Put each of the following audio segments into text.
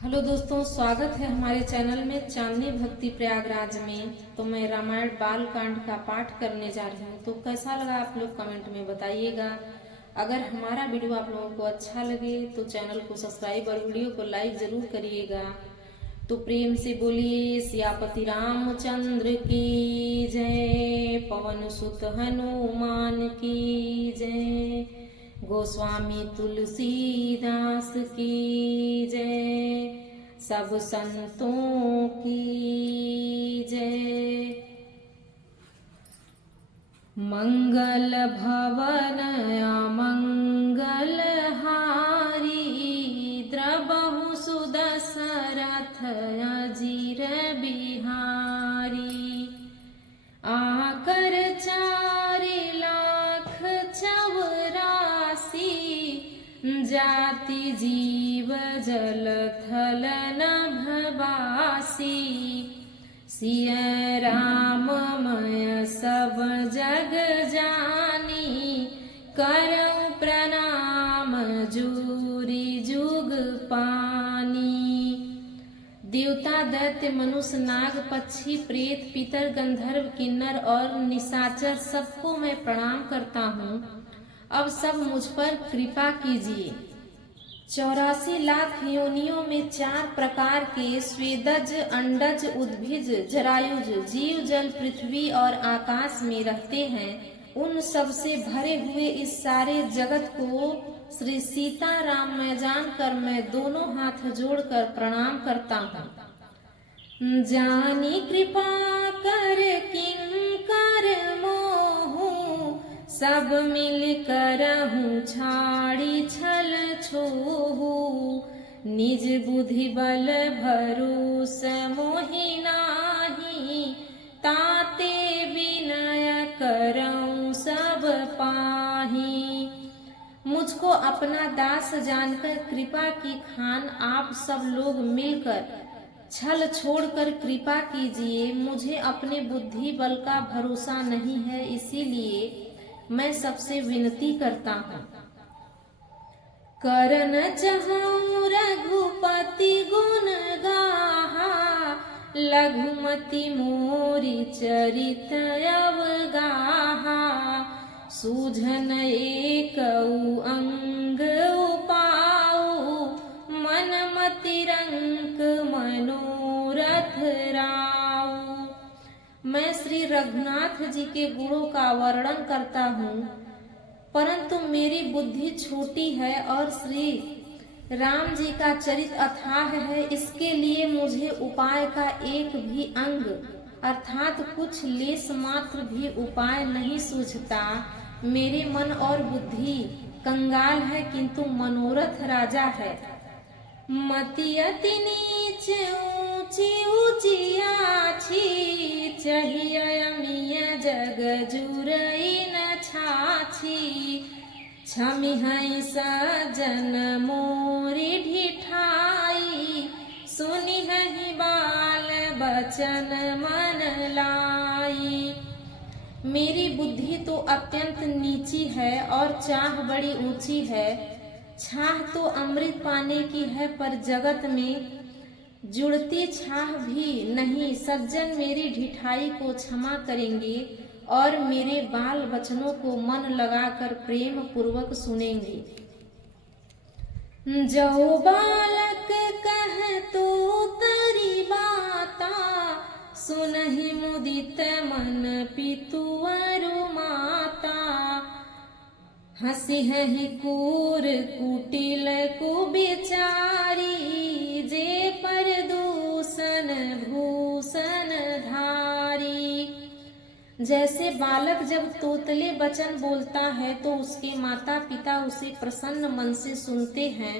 Hello दोस्तों, स्वागत है हमारे चैनल में चांदनी भक्ति प्रयागराज में। तो मैं रामायण बाल कांड का पाठ करने जा रही हूँ। तो कैसा लगा आप लोग कमेंट में बताइएगा। अगर हमारा वीडियो आप लोगों को अच्छा लगे तो चैनल को सब्सक्राइब और वीडियो को लाइक जरूर करिएगा। तो प्रेम से बोलिए सियापति रामचंद्र की जय, पवन सुत हनुमान की जय, गोस्वामी तुलसीदास की जय, सब संतों की जय। मंगल भवन अमंगल हारी, द्रबहु सुदशरथ अजीर बिहारी। आकर 4,00,000 चौरासी, जाति जीव जल थल नभवासी। सिय राममय सब जग जानी, करऊं प्रणाम जूरी जुग पानी। देवता, दैत्य, मनुष्य, नाग, पक्षी, प्रेत, पितर, गंधर्व, किन्नर और निशाचर सबको मैं प्रणाम करता हूँ। अब सब मुझ पर कृपा कीजिए। 84,00,000 योनियों में 4 प्रकार के स्वेदज, अंडज, उद्भिज, जरायुज जीव जल, पृथ्वी और आकाश में रहते हैं। उन सब से भरे हुए इस सारे जगत को श्री सीताराम में जानकर मैं दोनों हाथ जोड़कर प्रणाम करता हूँ। जानी कृपा कर किंकर मोहू, सब मिल करहूँ छाड़ी छल छोहू। निज बुद्धि बल भरोस मोहि नाही, ताते विनय करऊं सब पाही। मुझको अपना दास जानकर कृपा की खान आप सब लोग मिलकर छल छोड़कर कृपा कीजिए। मुझे अपने बुद्धि बल का भरोसा नहीं है, इसीलिए मैं सबसे विनती करता हूँ। करन चहूँ रघुपति गुण गाहा, लघुमति मोरी चरित अवगाहा। सूझन एकऊ अंग उपाऊ, मन मति रंक मनोरथ राऊ। मैं श्री रघुनाथ जी के गुणों का वर्णन करता हूँ, परंतु मेरी बुद्धि छोटी है और श्री राम जी का चरित अथाह है। इसके लिए मुझे उपाय का एक भी अंग अर्थात कुछ लेस मात्र भी उपाय नहीं सूझता। मेरे मन और बुद्धि कंगाल है, किंतु मनोरथ राजा है। मति अति नीच ऊंची ऊंची आछी, चाहिए अमिय जग जुरई न छाछी। छमि हई सजन मोरी ढिठाई, सुनि हई बाल बचन मन लाई। मेरी बुद्धि तो अत्यंत नीची है और चाह बड़ी ऊंची है। छाह तो अमृत पाने की है, पर जगत में जुड़ती छाह भी नहीं। सज्जन मेरी ढिठाई को क्षमा करेंगे और मेरे बाल बचनों को मन लगाकर प्रेम पूर्वक सुनेंगे। जो बालक कह तो तरी बाता, सुनहि मुदित मन पितुअरु माता। हंसी हहि कूर कुटिल कुबिचारी, जे पर दूषण भूषण धारी। जैसे बालक जब तोतले वचन बोलता है तो उसके माता पिता उसे प्रसन्न मन से सुनते हैं,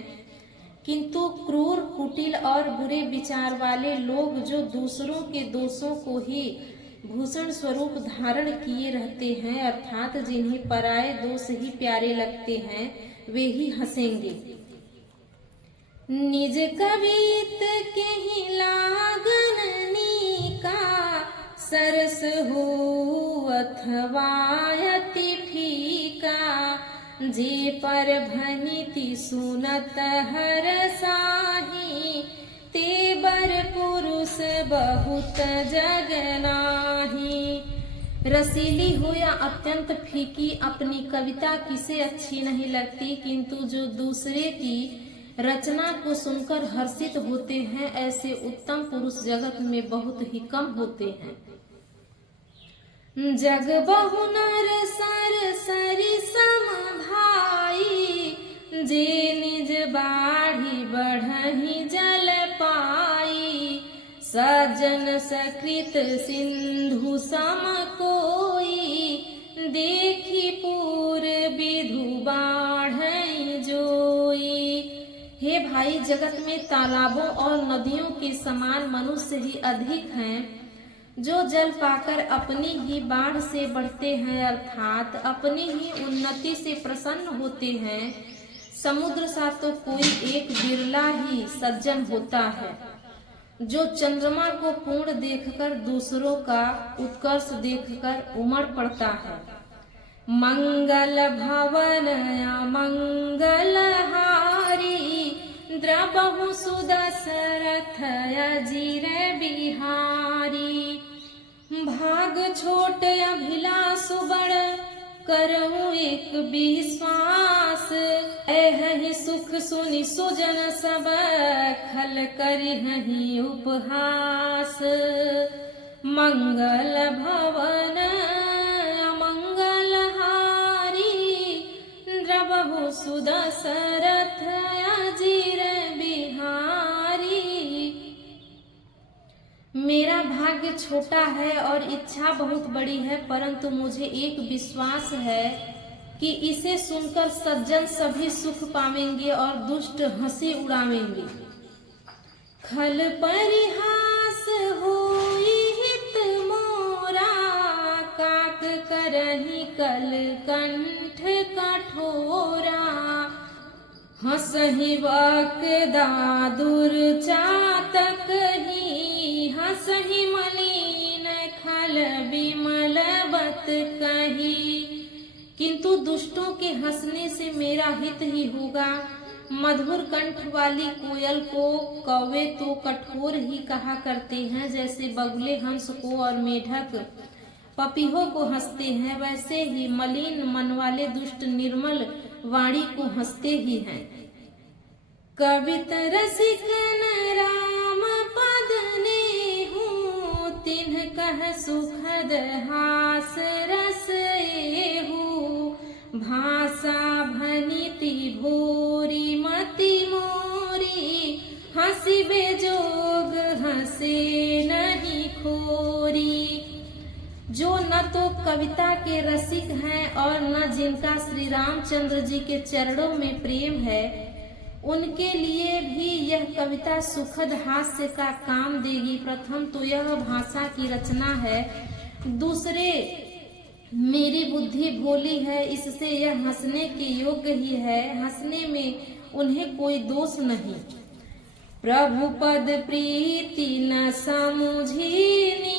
किंतु क्रूर, कुटिल और बुरे विचार वाले लोग जो दूसरों के दोषों को ही भूषण स्वरूप धारण किए रहते हैं, अर्थात जिन्हें पराये दोष ही प्यारे लगते हैं, वे ही हंसेंगे। निज कवित के ही लागन नीका, सरस हो अथवा अति फीका। जे पर भनिति सुनत हर साही बहुत जग नाही। रसीली हो या अत्यंत फीकी, अपनी कविता किसे अच्छी नहीं लगती, किंतु जो दूसरे की रचना को सुनकर हर्षित होते हैं, ऐसे उत्तम पुरुष जगत में बहुत ही कम होते हैं। जग बहु नर सर सरि सम भाई, जे निज बाढ़ी बढ़ही जल पाई। सज्जन सकृत सिंधु सम कोई, देखी पूर विधु बाढ़ई जोई। हे भाई, जगत में तालाबों और नदियों के समान मनुष्य ही अधिक हैं, जो जल पाकर अपनी ही बाढ़ से बढ़ते हैं, अर्थात अपनी ही उन्नति से प्रसन्न होते हैं। समुद्र सा तो कोई एक बिरला ही सज्जन होता है, जो चंद्रमा को पूर्ण देखकर दूसरों का उत्कर्ष देखकर उमड़ पड़ता है। मंगल भवन मंगल हारी, द्रबहु सुदशरथ अजीर बिहारी। भाग छोट अभिलाषु बड़, करऊं एक विश्वास। एहि सुख सुनि सुजन सब, खल करिहि उपहास। मंगल भवन अमंगल हारी, द्रबहु सुदशरथ अजीर बिहारी। मेरा भाग्य छोटा है और इच्छा बहुत बड़ी है, परंतु मुझे एक विश्वास है कि इसे सुनकर सज्जन सभी सुख पावेंगे और दुष्ट हंसी उड़ावेंगे। खल परिहास होई हित मोरा, काक करहि कल कंठ कठोरा। हंसहि बक दादुर चातक ही, हंसहि मलिन खल विमल बत कही। किंतु दुष्टों के हंसने से मेरा हित ही होगा। मधुर कंठ वाली कोयल को कौवे तो कठोर ही कहा करते हैं, जैसे बगुले हंस को और मेढक पपीहों को हंसते हैं, वैसे ही मलिन मन वाले दुष्ट निर्मल वाणी को हंसते ही हैं। कवित रसिक राम पद नेहु, तिन्ह कह सुखद हास रस एहु। भाषा भनिति भोरी मति मोरी, हंसी बेजोग हंसे नहीं खोरी। जो न तो कविता के रसिक हैं और न जिनका श्री रामचंद्र जी के चरणों में प्रेम है, उनके लिए भी यह कविता सुखद हास्य का काम देगी। प्रथम तो यह भाषा की रचना है, दूसरे मेरी बुद्धि भोली है, इससे यह हंसने के योग्य ही है, हंसने में उन्हें कोई दोष नहीं। प्रभु पद प्रीति न समुझिनी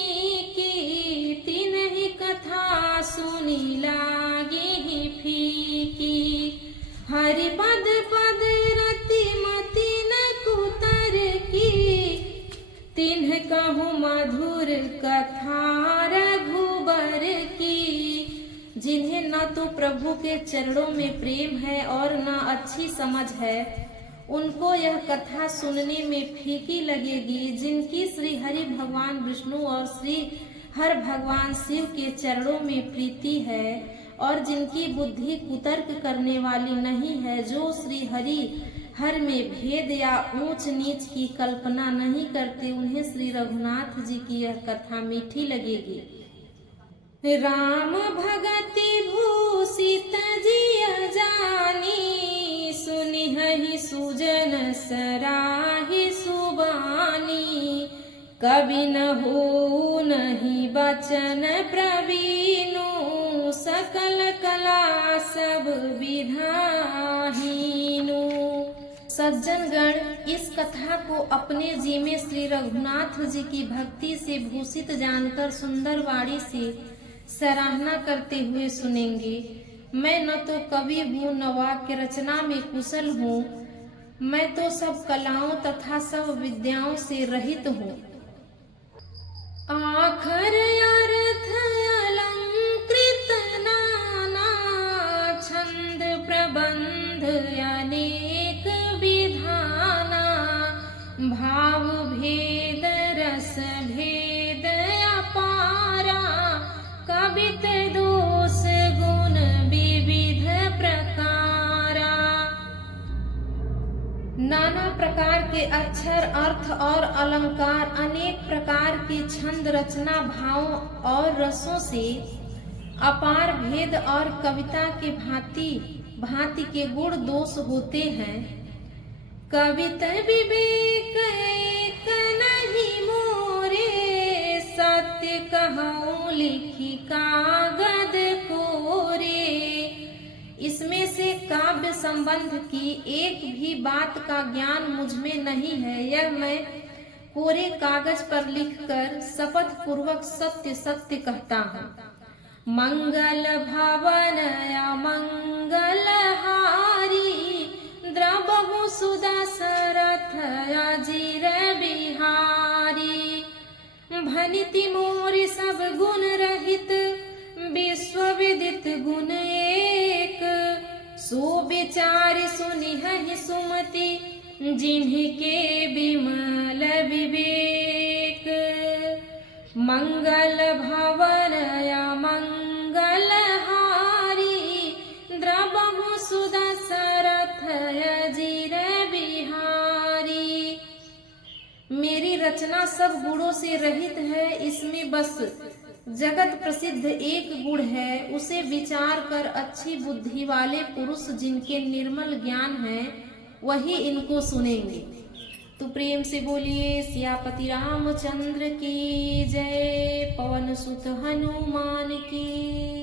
की, तिन्हि कथा सुनी लागी ही फीकी। हरि पद पद रति मति न कुतर की, तिन्ह कहूँ मधुर कथा रघुबर की। जिन्हें न तो प्रभु के चरणों में प्रेम है और न अच्छी समझ है, उनको यह कथा सुनने में फीकी लगेगी। जिनकी श्री हरि भगवान विष्णु और श्री हर भगवान शिव के चरणों में प्रीति है और जिनकी बुद्धि कुतर्क करने वाली नहीं है, जो श्री हरि हर में भेद या ऊंच नीच की कल्पना नहीं करते, उन्हें श्री रघुनाथ जी की यह कथा मीठी लगेगी। राम भगति भूषित जिय जानी, सुनिहि सुजन सराहि सुबानी। कवि न हो नहीं बचन प्रवीणु, सकल कला सब विधाहीनु। सज्जनगण, इस कथा को अपने जी में श्री रघुनाथ जी की भक्ति से भूषित जानकर सुंदर वाणी से सराहना करते हुए सुनेंगे। मैं न तो कवि हूँ न वाक्य रचना में कुशल हूँ, मैं तो सब कलाओं तथा सब विद्याओं से रहित हूँ। आखर अर्थ अलंकृत नाना, छंद प्रबंध अनेक विधाना, भाव भेद रस भेद अपारा, कवित दोष गुण विविध प्रकारा। नाना प्रकार के अक्षर, अर्थ और अलंकार, अनेक प्रकार के छंद, रचना, भावों और रसों से अपार भेद और कविता के भांति भांति के गुण दोष होते हैं। कवित विवेक एक नहीं मोरे, सत्य कहूँ लिखी कागद कोरे। इसमें से काव्य संबंध की एक भी बात का ज्ञान मुझ में नहीं है, यह मैं कोरे कागज पर लिखकर शपथ पूर्वक सत्य सत्य कहता हूँ। मंगल भवन मंगल हारी, द्रवहु सुदशरथ अजिर बिहारी। भनिति मोर सब गुण रहित, विश्व विदित गुण एक। सो विचार सुनिहि सुमति, जिन्हके विमल विवेक। मंगल भवन मंगल हारी, द्रवहु सुदशरथ अजिर बिहारी। मेरी रचना सब गुणों से रहित है, इसमें बस जगत प्रसिद्ध एक गुण है, उसे विचार कर अच्छी बुद्धि वाले पुरुष जिनके निर्मल ज्ञान है वही इनको सुनेंगे। तो प्रेम से बोलिए सियापति रामचंद्र की जय, पवन सुत हनुमान की।